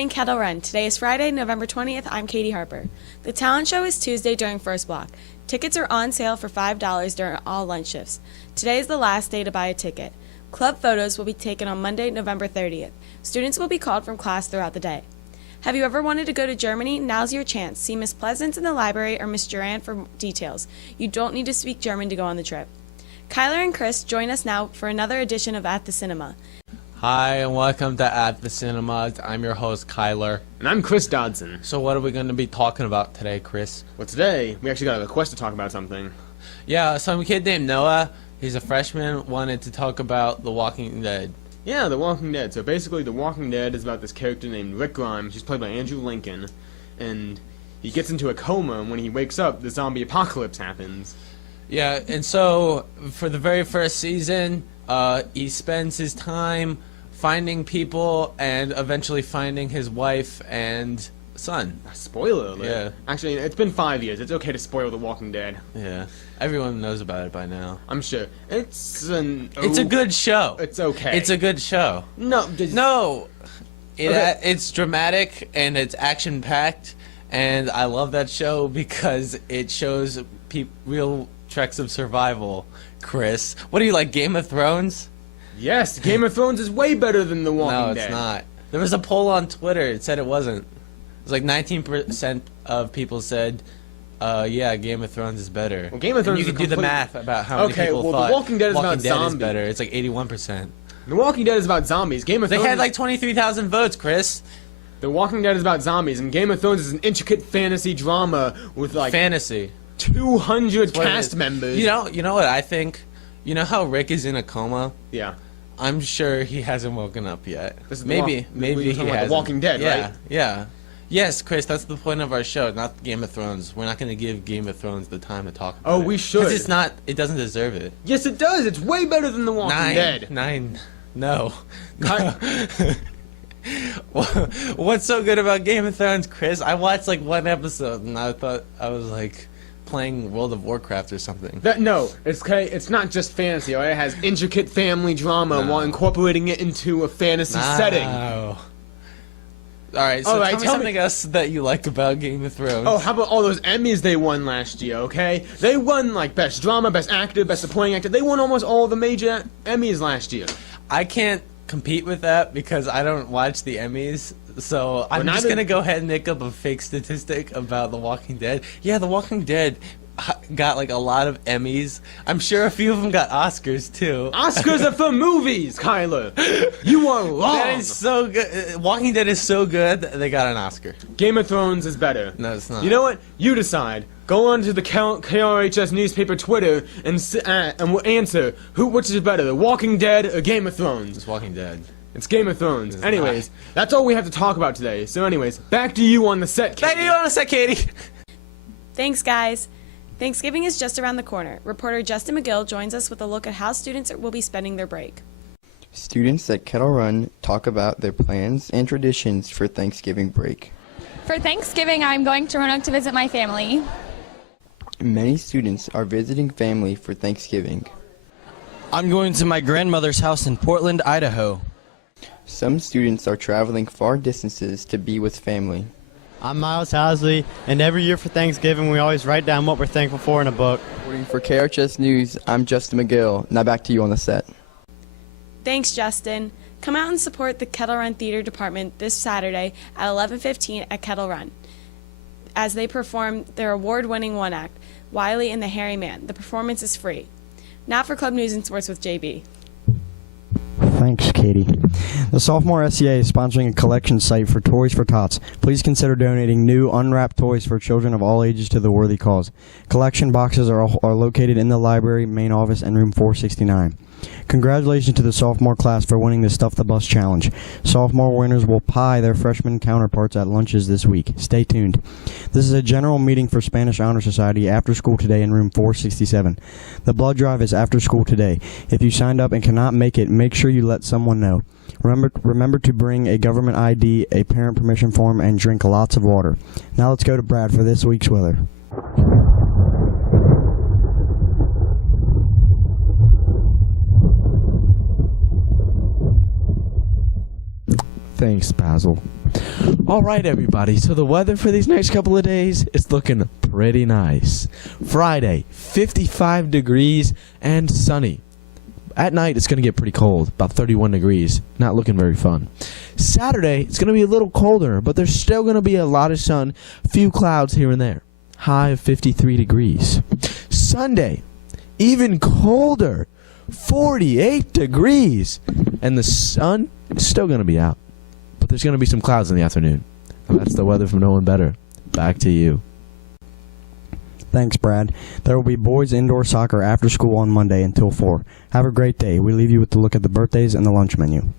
morning, Kettle Run. Today is Friday, November 20th. I'm Katie Harper. The talent show is Tuesday during first block. Tickets are on sale for $5 during all lunch shifts. Today is the last day to buy a ticket. Club photos will be taken on Monday, November 30th. Students will be called from class throughout the day. Have you ever wanted to go to Germany? Now's your chance. See Miss Pleasance in the library or Miss Duran for details. You don't need to speak German to go on the trip. Kyler and Chris join us now for another edition of At the Cinema. Hi, and welcome to At the Cinema. I'm your host, Kyler. And I'm Chris Dodson. So what are we going to be talking about today, Chris? Well, today, we actually got a request to talk about something. Yeah, some kid named Noah, he's a freshman, wanted to talk about The Walking Dead. Yeah, The Walking Dead. So basically, The Walking Dead is about this character named Rick Grimes. He's played by Andrew Lincoln. And he gets into a coma, and when he wakes up, the zombie apocalypse happens. Yeah, and so for the very first season, he spends his time finding people and eventually finding his wife and son. Spoiler alert. Yeah. Actually, it's been 5 years. It's okay to spoil The Walking Dead. Yeah, everyone knows about it by now. I'm sure. It's a good show. It's okay. It's a good show. No. It's dramatic and it's action-packed, and I love that show because it shows real treks of survival. Chris, what do you like, Game of Thrones? Yes, Game of Thrones is way better than The Walking Dead. No, it's not. There was a poll on Twitter. It said it wasn't. It was like 19% of people said, yeah, Game of Thrones is better. Well, Game of Thrones and you is can do the math about how many people well, thought The Walking Dead is about zombies. Is better. It's like 81%. The Walking Dead is about zombies. Game of Thrones They had like 23,000 votes, Chris. The Walking Dead is about zombies, and Game of Thrones is an intricate fantasy drama with like fantasy 200 cast members. You know what I think? You know how Rick is in a coma? Yeah. I'm sure he hasn't woken up yet. This is maybe he has. The Walking Dead, right? Yeah. Yes, Chris, that's the point of our show, not Game of Thrones. We're not going to give Game of Thrones the time to talk about it. Oh, we should. 'Cause it's not. It doesn't deserve it. Yes, it does. It's way better than The Walking Dead. No. What's so good about Game of Thrones, Chris? I watched like one episode and I thought I was like playing World of Warcraft or something. It's not just fantasy. It has intricate family drama while incorporating it into a fantasy setting. All right, so tell me something else that you like about Game of Thrones. Oh, how about all those Emmys they won last year, okay? They won, like, Best Drama, Best Actor, Best Supporting Actor. They won almost all the major Emmys last year. I can't compete with that because I don't watch the Emmys, so I'm just going to go ahead and make up a fake statistic about The Walking Dead. Yeah, The Walking Dead got like a lot of Emmys. I'm sure a few of them got Oscars too. Oscars are for movies, Kyler. You are wrong. That is so good. Walking Dead is so good that they got an Oscar. Game of Thrones is better. No, it's not. You know what? You decide. Go on to the KRHS newspaper Twitter and we'll answer which is better, The Walking Dead or Game of Thrones. It's Walking Dead. It's Game of Thrones. Anyways, that's all we have to talk about today. So anyways, back to you on the set, Katie. Back to you on the set, Katie. Thanks, guys. Thanksgiving is just around the corner. Reporter Justin McGill joins us with a look at how students will be spending their break. Students at Kettle Run talk about their plans and traditions for Thanksgiving break. For Thanksgiving, I'm going to Roanoke to visit my family. Many students are visiting family for Thanksgiving. I'm going to my grandmother's house in Portland, Idaho. Some students are traveling far distances to be with family. I'm Miles Housley, and every year for Thanksgiving we always write down what we're thankful for in a book. Reporting for KRHS News, I'm Justin McGill. Now back to you on the set. Thanks, Justin. Come out and support the Kettle Run Theater Department this Saturday at 11:15 at Kettle Run as they perform their award-winning one-act, Wiley and the Hairy Man. The performance is free. Now for Club News and Sports with JB. Thanks, Katie. The Sophomore SCA is sponsoring a collection site for Toys for Tots. Please consider donating new unwrapped toys for children of all ages to the worthy cause. Collection boxes are located in the library, main office, and room 469. Congratulations to the sophomore class for winning the Stuff the Bus Challenge. Sophomore winners will pie their freshman counterparts at lunches this week. Stay tuned. This is a general meeting for Spanish Honor Society after school today in room 467. The blood drive is after school today. If you signed up and cannot make it, make sure you let someone know. Remember to bring a government ID, a parent permission form, and drink lots of water. Now let's go to Brad for this week's weather. Thanks, Basil. All right, everybody. So the weather for these next couple of days is looking pretty nice. Friday, 55 degrees and sunny. At night, it's going to get pretty cold, about 31 degrees. Not looking very fun. Saturday, it's going to be a little colder, but there's still going to be a lot of sun, few clouds here and there. High of 53 degrees. Sunday, even colder, 48 degrees. And the sun is still going to be out, but there's going to be some clouds in the afternoon. And that's the weather from No One Better. Back to you. Thanks, Brad. There will be boys indoor soccer after school on Monday until 4. Have a great day. We leave you with the look at the birthdays and the lunch menu.